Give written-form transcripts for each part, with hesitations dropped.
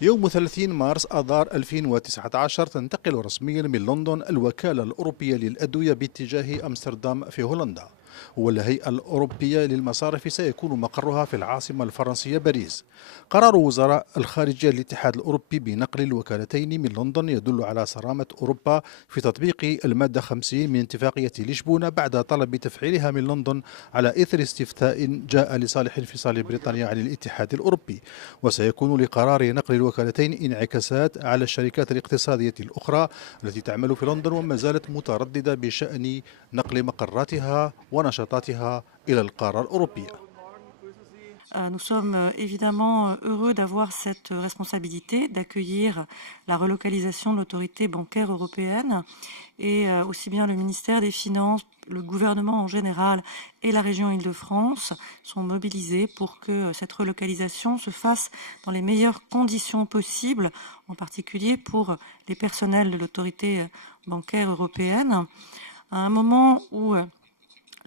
يوم 30 مارس آذار 2019 تنتقل رسميا من لندن الوكالة الأوروبية للأدوية باتجاه أمستردام في هولندا، والهيئة الأوروبية للمصارف سيكون مقرها في العاصمة الفرنسية باريس. قرار وزراء الخارجية للاتحاد الأوروبي بنقل الوكالتين من لندن يدل على صرامة أوروبا في تطبيق المادة 50 من اتفاقية لشبونة بعد طلب تفعيلها من لندن على إثر استفتاء جاء لصالح انفصال بريطانيا عن الاتحاد الأوروبي. وسيكون لقرار نقل الوكالتين انعكاسات على الشركات الاقتصادية الأخرى التي تعمل في لندن وما زالت مترددة بشأن نقل مقراتها ونشاطاتها إلى القارة الأوروبية. Nous sommes évidemment heureux d'avoir cette responsabilité d'accueillir la relocalisation de l'autorité bancaire européenne et aussi bien le ministère des Finances, le gouvernement en général et la région Île-de-France sont mobilisés pour que cette relocalisation se fasse dans les meilleures conditions possibles, en particulier pour les personnels de l'autorité bancaire européenne. À un moment où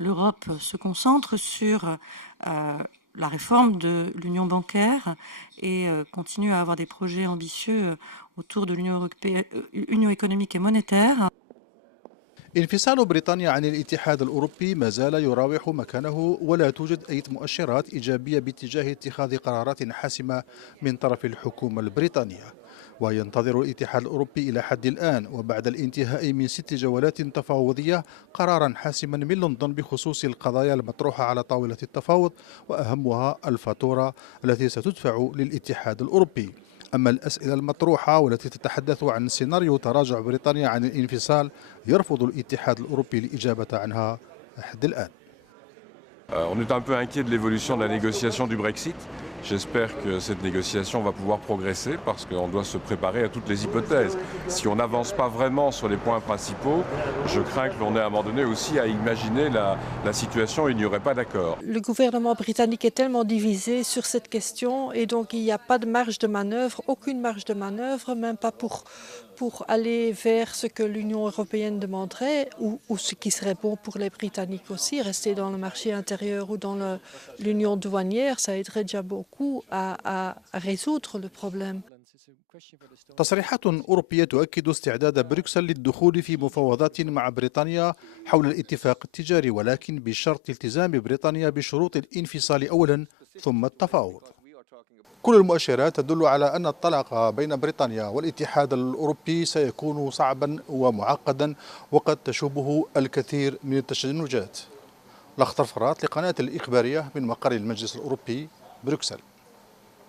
l'Europe se concentre sur la réforme de l'union bancaire et continue à avoir des projets ambitieux autour de l'Union économique et monétaire. انفصال بريطانيا عن الاتحاد الأوروبي ما زال يراوح مكانه، ولا توجد أي مؤشرات إيجابية باتجاه اتخاذ قرارات حاسمة من طرف الحكومة البريطانية. وينتظر الاتحاد الأوروبي إلى حد الآن وبعد الانتهاء من 6 جولات تفاوضية قرارا حاسما من لندن بخصوص القضايا المطروحة على طاولة التفاوض، وأهمها الفاتورة التي ستدفع للاتحاد الأوروبي. أما الأسئلة المطروحة والتي تتحدث عن سيناريو تراجع بريطانيا عن الانفصال يرفض الاتحاد الأوروبي الإجابة عنها لحد الآن. On est un peu inquiet de l'évolution de la négociation du Brexit. J'espère que cette négociation va pouvoir progresser parce qu'on doit se préparer à toutes les hypothèses. Si on n'avance pas vraiment sur les points principaux, je crains que l'on ait à un moment donné aussi à imaginer la situation où il n'y aurait pas d'accord. Le gouvernement britannique est tellement divisé sur cette question et donc il n'y a pas de marge de manœuvre, aucune marge de manœuvre, même pas pour aller vers ce que l'Union européenne demanderait ou ce qui serait bon pour les Britanniques aussi. Rester dans le marché intérieur ou dans l'Union douanière, ça aiderait déjà beaucoup à résoudre le problème. تصريحات أوروبية تؤكد استعداد بروكسل للدخول في مفاوضات مع بريطانيا حول الاتفاق التجاري، ولكن بشرط التزام بريطانيا بشروط الانفصال أولا ثم التفاوض. كل المؤشرات تدل على أن الطلاق بين بريطانيا والاتحاد الأوروبي سيكون صعبا ومعقدا وقد تشوبه الكثير من التشنجات. الأخضر فرات لقناة الإخبارية من مقر المجلس الأوروبي بروكسل.